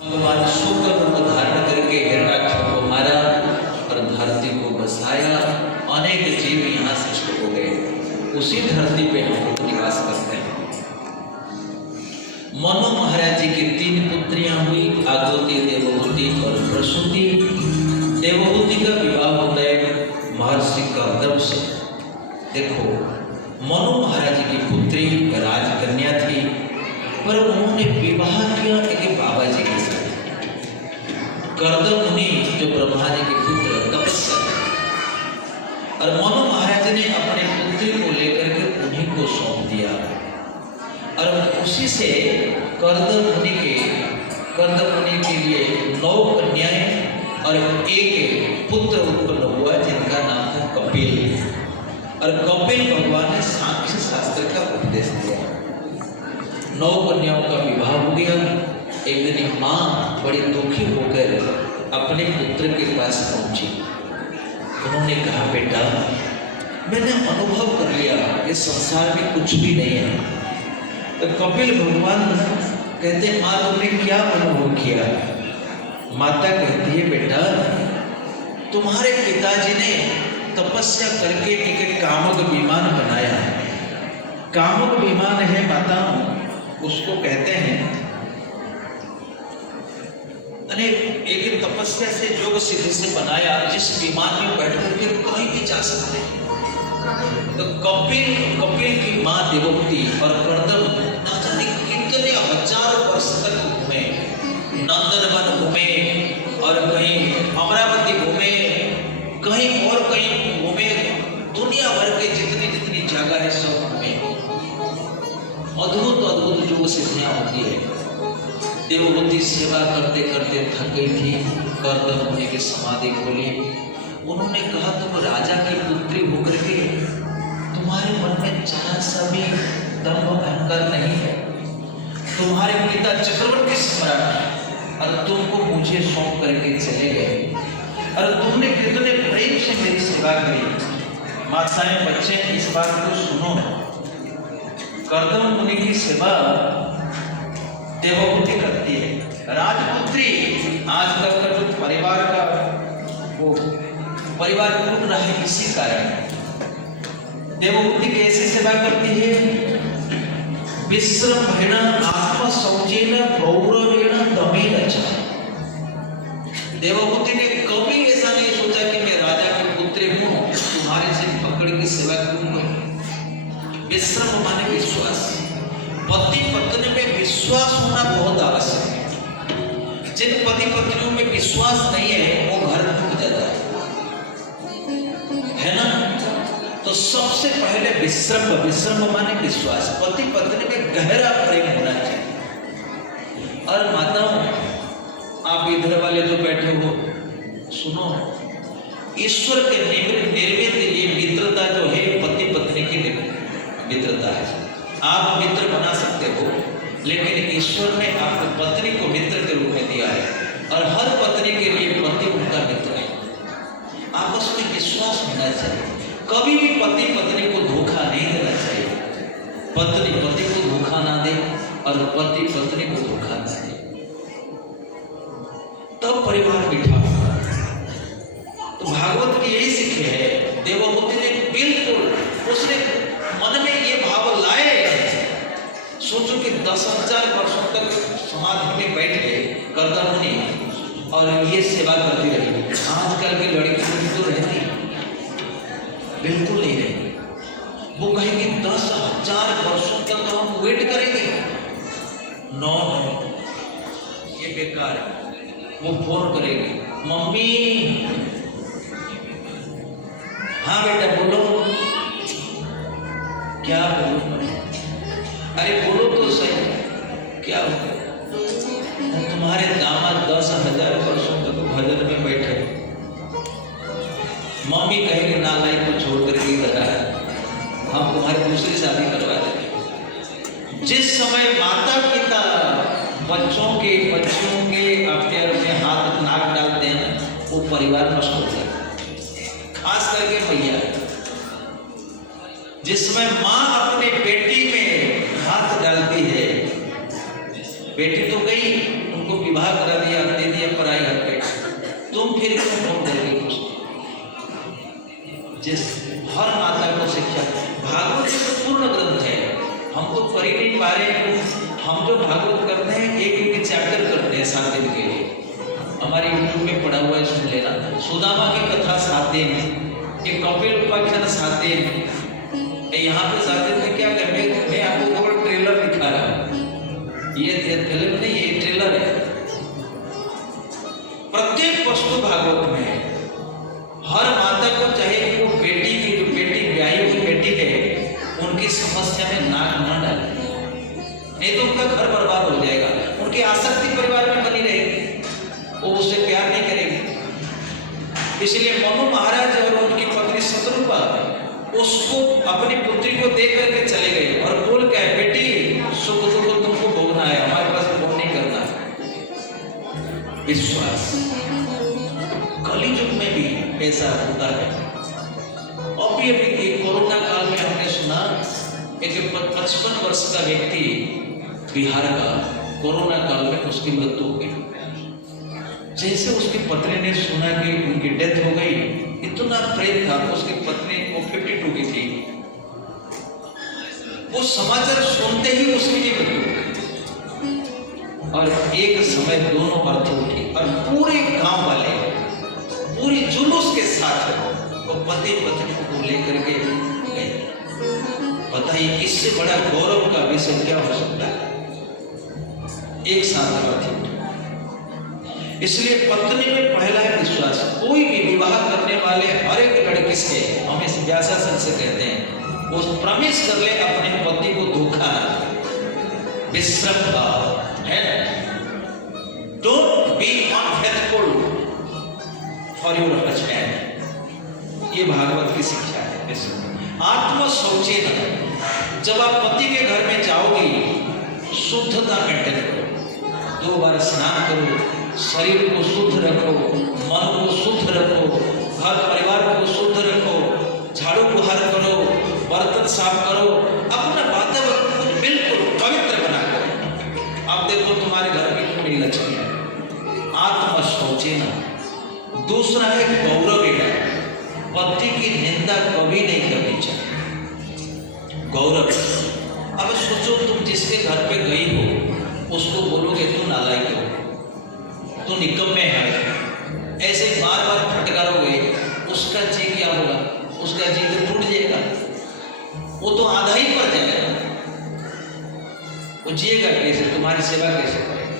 भगवान शुक्र रूप धारण करके हिरण्याक्ष को मारा और धरती को बसाया। अनेक जीव यहाँ सृष्ट हो गए। उसी धरती पे हम लोग निवास करते हैं। मनु महाराज जी की 3 पुत्रियां हुई, आगोती, देवहूति और प्रसूति। देवहूति का विवाह होता है महर्षि कर्दम से। देखो, मनु महाराज जी की पुत्री राजकन्या थी, पर उन्होंने विवाह किया एक बाबा जी के साथ। कर्दम मुनि जो ब्रह्मा जी के पुत्र तपस्या, और मनु महाराज ने अपने पुत्री को लेकर के उन्हीं को सौंप दिया। और उसी से कर्दम मुनि के लिए 9 कन्याएं और एक पुत्र उत्पन्न हुआ जिनका नाम था कपिल। और कपिल भगवान ने सांख्य शास्त्र का उपदेश दिया। 9 कन्याओं का विवाह हो गया। एक दिन माँ बड़ी दुखी होकर अपने पुत्र के पास पहुंची। उन्होंने कहा, बेटा, मैंने अनुभव कर लिया इस संसार में कुछ भी नहीं है। तो कपिल भगवान कहते, माँ तुमने क्या अनुभव किया? माता कहती है, बेटा, तुम्हारे पिताजी ने तपस्या करके एक कामुक विमान बनाया। कामुक विमान है माता, उसको कहते हैं एक तपस्या से योग सिद्धि से बनाया, जिस विमान में बैठ करके कहीं भी जा सकते हैं। तो कपिल की माँ देवहूति और कर्दम ना जाने कितने हजार वर्ष तक घूमे, नंदनवन घूमे और कहीं अमरावती घूमे, कहीं और कहीं घूमे, दुनिया भर के जितनी जगह है सब घूमे। अद्भुत योग सिद्धियां होती है। देवहूति सेवा करते करते थक गई थी। कर्दम मुनि की समाधि खोली। उन्होंने कहा, तुम राजा की पुत्री होकर के तुम्हारे मन में जरा सा भी दम्भ अहंकार नहीं है। तुम्हारे पिता चक्रवर्ती सम्राट हैं और तुमको मुझे सौंप करके चले गए, और तुमने कितने प्रेम से मेरी सेवा करी। माताएं, बच्चे, इस बात को सुनो। कर्दम मुनि की सेवा देवहूति करती है। राजपुत्री आजकल का जो परिवार टूट रहा है, इसी कारण देवहूति कैसे सेवा करती है? विश्रम्भेण आत्मशौचेन गौरवेण दमेन च। देवहूति ने कभी ऐसा नहीं सोचा कि मैं राजा की पुत्री हूं, तुम्हारे से पकड़ की सेवा करूंगा। विश्रम माने विश्वास। पति पत्नी में विश्वास होना बहुत आवश्यक है। जिन पति पत्नियों में विश्वास नहीं है, वो घर टूट जाता है ना? तो सबसे पहले विश्रम माने विश्वास। पति पत्नी में गहरा प्रेम होना चाहिए। और माताओं, आप इधर वाले जो बैठे हो, सुनो, ईश्वर के निर्मित ये मित्रता जो है, पति पत्नी की मित्रता है। आप मित्र बना सकते हो, लेकिन ईश्वर ने आपको पत्नी को मित्र के रूप में दिया है, और हर पत्नी के लिए पति उनका मित्र है। आपस में विश्वास होना चाहिए। कभी भी पति पत्नी को धोखा नहीं देना चाहिए। पत्नी पति को धोखा ना दे और पति पत्नी को धोखा ना दे, तब परिवार बिठा होगा। तो भागवत की यही सीख है। देवहूति ने बिल्कुल उसने मन में ये भाव लाए। सोचो कि 10,000 वर्षों तक समाधि में बैठ गए कर्दम मुनि और ये सेवा करती रही। आजकल की लड़कियों तो रहती बिल्कुल नहीं रही। वो कहेंगे 10,000 वर्षों तक तो हम वेट करेंगे। नो, ये बेकार है। वो फोन करेगी, मम्मी। हाँ बेटा बोलो। क्या बोलो? अरे बोलो तो सही, क्या हो? तुम्हारे दामाद 10,000 वर्षों तक भजन में बैठे। मम्मी कहेगी, नालाई को छोड़ करके इधर आया, हम तुम्हारी दूसरी शादी करवा देंगे। जिस समय माता पिता बच्चों के अफेयर में हाथ नाक डालते हैं, वो परिवार नष्ट हो जाता है। खास करके भैया, जिसमें माँ अपने बेटी में हाथ डालती है, बेटी तो गई, उनको विवाह करा जो भागवत करते हैं एक एक चैप्टर करते हैं 7 दिन के लिए। हमारे यूट्यूब में पड़ा हुआ है, सुन लेना। सुदामा की कथा 7 दिन, एक कपिल उपाख्यान 7 दिन। यहाँ पे 7 दिन में क्या कर, मैं आपको केवल ट्रेलर दिखा रहा हूँ, ये फिल्म नहीं, ये ट्रेलर है। प्रत्येक वस्तु भागवत में है। हर माता को चाहे वो बेटी की, जो बेटी ब्याही हुई बेटी है, उनकी समस्या में नाक न डाले, नहीं तो उनका घर बर्बाद हो जाएगा। उनकी आसक्ति परिवार में बनी रहेगी, वो उससे प्यार नहीं करेगी। इसलिए मनु महाराज और उनकी पत्नी शत्रुपा उसको, अपनी पुत्री को देख करके चले गए और बोल के, बेटी सुख दुख तुमको भोगना है, हमारे पास भोग नहीं करना है। विश्वास कलियुग में भी ऐसा होता है। अभी एक कोरोना काल में हमने सुना, एक 55 वर्ष का व्यक्ति बिहार का, कोरोना काल में उसकी मृत्यु हो गई। जैसे उसकी पत्नी ने सुना कि उनकी डेथ हो गई, इतना प्रेम था। उसकी पत्नी को 52 की थी। वो समाचार सुनते ही उसकी भी मृत्यु हो गई। और एक समय दोनों अर्थों उठी और पूरे गांव वाले पूरी जुलूस के साथ वो पति पत्नी को लेकर के गए। बताइए इससे बड़ा गौरव का विषय क्या हो सकता है? एक साथ अर्थी उठे। इसलिए पत्नी में पहला है विश्वास। कोई भी विवाह करने वाले हर एक लड़की से, हम इस व्यासासन से कहते हैं, वो प्रॉमिस कर ले अपने पति को धोखा ना दे। विश्रम भाव है, don't be unfaithful for your husband. ये भागवत की शिक्षा है। आत्म सोचे न, जब आप पति के घर में जाओगे शुद्धता मेंटेन करो, 2 बार स्नान करो, शरीर को शुद्ध रखो, मन को शुद्ध रखो, घर परिवार को शुद्ध रखो, झाड़ू बुहार करो, बर्तन साफ करो, अपना वातावरण को बिल्कुल पवित्र बना करो। अब देखो तुम्हारे घर में कितनी लक्ष्मी है। आत्म सोचे ना। दूसरा है गौरव। पति की निंदा कभी नहीं करनी चाहिए। गौरव। अब सोचो तुम जिसके घर पे गई हो उसको बोलोगे तू नालायक हो, तू निकम्मे है, ऐसे बार बार फटकारोगे, उसका जी क्या होगा? उसका जी तो टूट जाएगा, वो तो आधा ही पड़ जाएगा। वो जिएगा कैसे? तुम्हारी सेवा कैसे करेगा?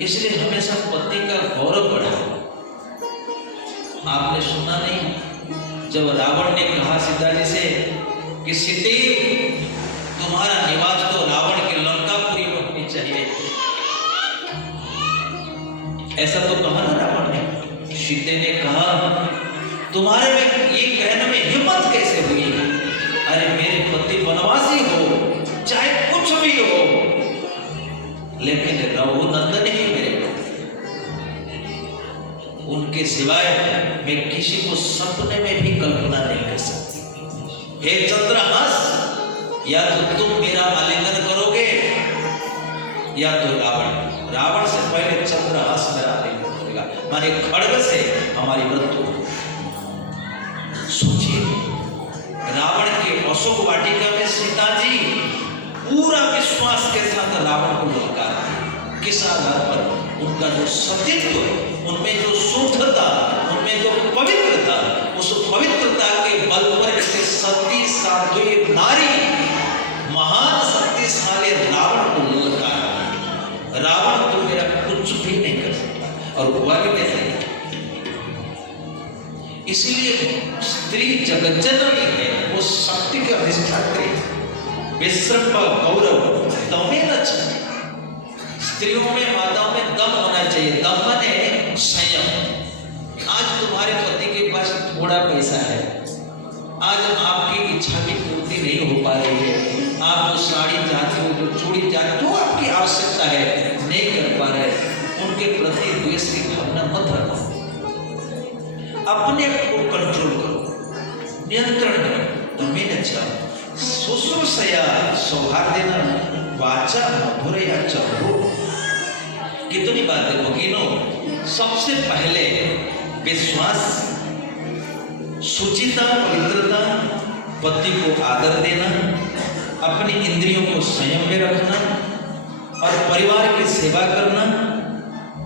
इसलिए हमेशा पति का गौरव बढ़ाओ। आपने सुना नहीं जब रावण ने कहा सीता जी से कि सीते तुम्हारा निवास तो रावण के लंकापुरी में होनी चाहिए, ऐसा तो कहा ना रावण ने। सीते ने कहा तुम्हारे में ये कहने में हिम्मत कैसे हुई? अरे मेरे पति वनवासी हो, चाहे कुछ भी हो, लेकिन रघुनंदन ही मेरे पति, उनके सिवाय मैं किसी को सपने में भी कल्पना नहीं कर सकती। हे चंद्रहास, या तो तुम मेरा आलिंगन करोगे या तो रावण से पहले चंद्रहास मेरा आलिंगन करेगा, माने खड्ग से हमारी मृत्यु। सोचिए रावण के अशोक वाटिका में सीता जी पूरा विश्वास के साथ रावण को ललकार, किस आधार पर? उनका जो सतीत्व, उनमें जो शुद्धता, उनमें जो पवित्रता, उस पवित्रता के बल पर इसे सती साध्वी नारी महान शक्तिशाली रावण को ललकार। रावण तो मेरा कुछ भी नहीं कर सकता, और हुआ भी कैसे? इसलिए स्त्री जगज्जननी है, वो शक्ति के अधिष्ठात्री। विश्रम का गौरव दमे न चाहिए। स्त्रियों में, माताओं में दम होना चाहिए। दम माने संयम। आज तुम्हारे पति के पास थोड़ा पैसा है, आज आपकी इच्छा की पूर्ति नहीं हो पा रही है, आप जो साड़ी चाहते हो, जो चूड़ी चाहते हो, जो आपकी आवश्यकता है नहीं कर पा रहे, उनके प्रति द्वेष की भावना मत रखो। अपने आप को कंट्रोल करो, नियंत्रण करो। दमे न चाहिए। शुश्रूषया सौहार्देन वाचा मधुरया चरो। कितनी बात देखो गिनो। सबसे पहले विश्वास, शुचिता, पवित्रता, पति को आदर देना, अपनी इंद्रियों को संयम में रखना, और परिवार की सेवा करना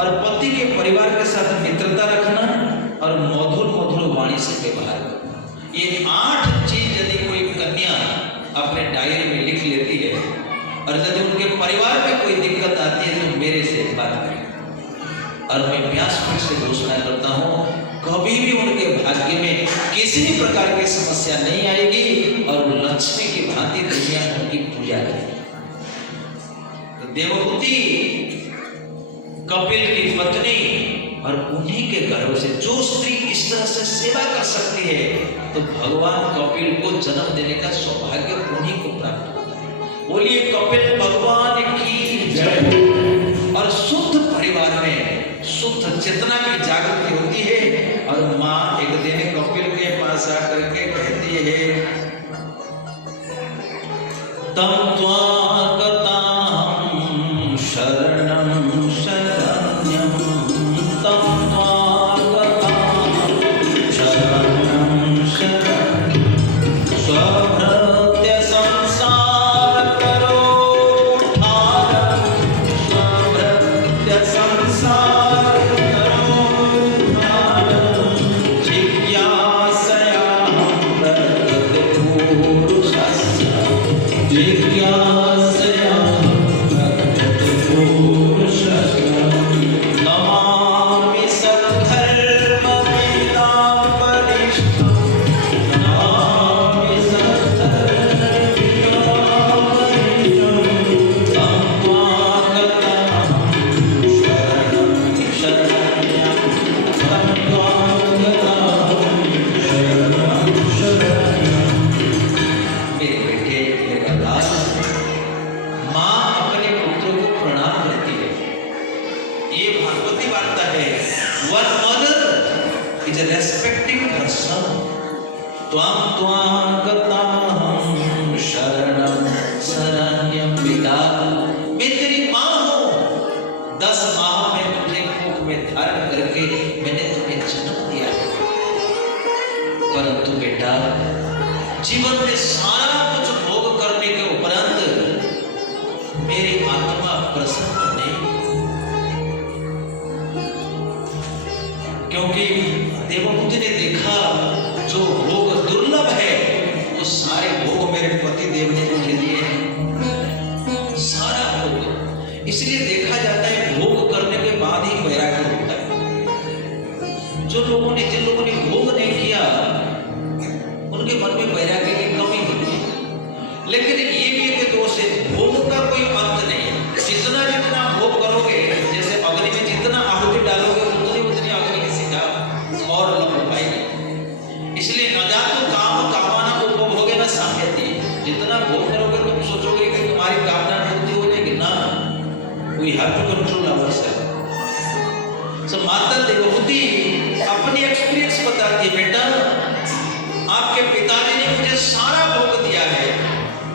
और पति के परिवार के साथ मित्रता रखना और मधुर मधुर वाणी से व्यवहार करना, ये 8 चीज यदि कोई कन्या अपने डायरी में लिख लेती है और यदि उनके परिवार में कोई दिक्कत आती है तो मेरे से बात करें। और मैं व्यासपीठ से घोषणा करता हूँ, कभी भी उनके भाग्य में किसी भी प्रकार की समस्या नहीं आएगी और लक्ष्मी की भांति दुनिया उनकी पूजा करेगी। तो देवहूति कपिल की पत्नी और उन्हीं के गर्भ से जो स्त्री इस तरह से सेवा कर सकती है तो भगवान कपिल को जन्म देने का सौभाग्य उन्हीं को प्राप्त होता है। बोलिए कपिल भगवान की जय। और शुद्ध परिवार में शुद्ध चेतना की जागृति होती है और माँ एक दिन कपिल के पास आकर के कहती है, तम त्वागताहं शरणं शरण्यं, तम त्वागताहं शरणं शरण्यं, स्वभृत्य संसार करो उद्धारं, स्वभृत्य संसार करो उद्धारं, जिज्ञासयाहं प्रकृति पुरुषस्य, जिज्ञासया पुरुषस्य, नमामि सद्धर्मवेदां वरिष्ठं, नमामि सद्धर्मवेदां वरिष्ठं, तं त्वागताहं शरणं शरण्यं, तं त्वागताहं शरणं शरण्यं। मेरे बेटे, मेरा लाल, माँ अपने पुत्रों को प्रणाम करती है। ये भागवती वार्ता है। One mother is respecting her son. त्वां त्वागताहं शरणं शरण्यं पिता, मैं तेरी माँ हूँ। 10 माह में तुझे कोख में धारण करके मैंने तुम्हें जन्म दिया है। परंतु बेटा, जीवन में सारा कुछ भोग करने के उपरांत मेरी आत्मा प्रसन्न नहीं, क्योंकि देवहूति ने देखा जो भोग दुर्लभ है वो सारे भोग मेरे पति देव ने मुझे दिए हैं, सारा भोग। इसलिए देखा जाता है भोग करने के बाद ही वैराग्य होता है। जिन लोगों ने भोग नहीं किया उनके मन में वैराग्य की कमी होती है। लेकिन ये भी एक दोष है, भोग का कोई अंत नहीं है। जितना भोग करोगे, जैसे अग्नि में जितना आहुति डालोगे उतनी अग्नि की सीधा और लपट पाएगी। इसलिए न जातो काम कामना उपभोगे न साम्यति, जितना भोग करोगे तुम सोचोगे कि तुम्हारी कामना पूर्ति हो जाएगी ना। We have to control ourselves. सो माता देवहूति अपनी एक्सपीरियंस बताती है, बेटा आपके पिताजी ने मुझे सारा भोग दिया है।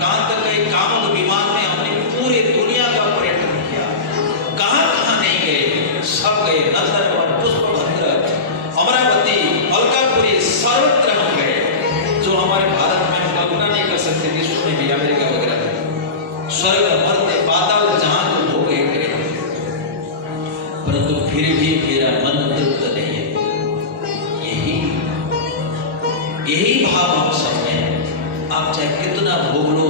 कहां तक गए? कामक विमान में हमने पूरे दुनिया का पर्यटन किया। कहां कहां नहीं गए? सब गए। नंदनवन, पुष्पभद्र, अमरावती, अलकापुरी, सर्वत्र हम गए। जो हमारे भारत में हम कल्पना नहीं कर सकते, विश्व में भी, अमेरिका वगैरह में। स्वर्ग, मर्त्य, पाताल, जहां को भोग गए, परंतु फिर भी मेरा मन तृप्त नहीं है। यही भाव हम सब में। आप चाहे कितना भोग लो,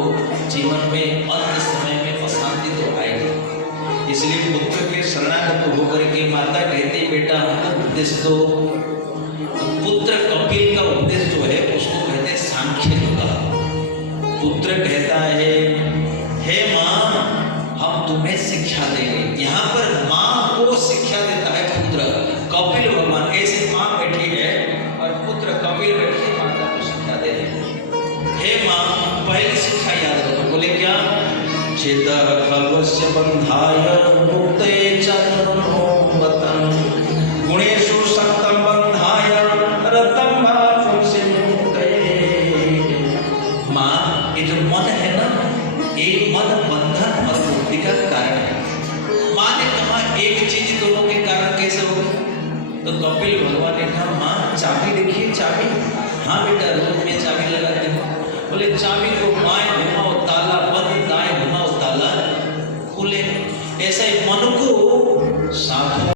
जीवन में अंत समय में अशांति तो आएगी। इसलिए पुत्र के शरणागत होकर के माता कहती, बेटा हमको उपदेश दो। पुत्र कपिल का उपदेश जो है उसको कहते हैं सांख्य योगा। पुत्र कहता है, हे माँ हम तुम्हें शिक्षा देंगे। यहाँ पर माँ को शिक्षा देता है पुत्र, कपिल भगवान। ऐसे माँ बैठी है और पुत्र कपिल बैठे माता को शिक्षा दे रहे हैं। हे माँ, पहली शिक्षा याद रखो। बोले क्या? चेतः खल्वस्य बन्धाय मुक्ते चन्द्रमोहवतं, गुणेषु सक्तं बन्धाय रतं भावस्य मुक्ते। माँ, ये जो मन है ना, ये मन बंधन और मुक्ति का कारण है। माँ ने कहा एक चीज दोनों के कारण कैसे हो? तो कपिल भगवान ने कहा, माँ चाबी देखिए, चाबी। हाँ बेटा, रोज में चाबी लगाते हो। बोले चाबी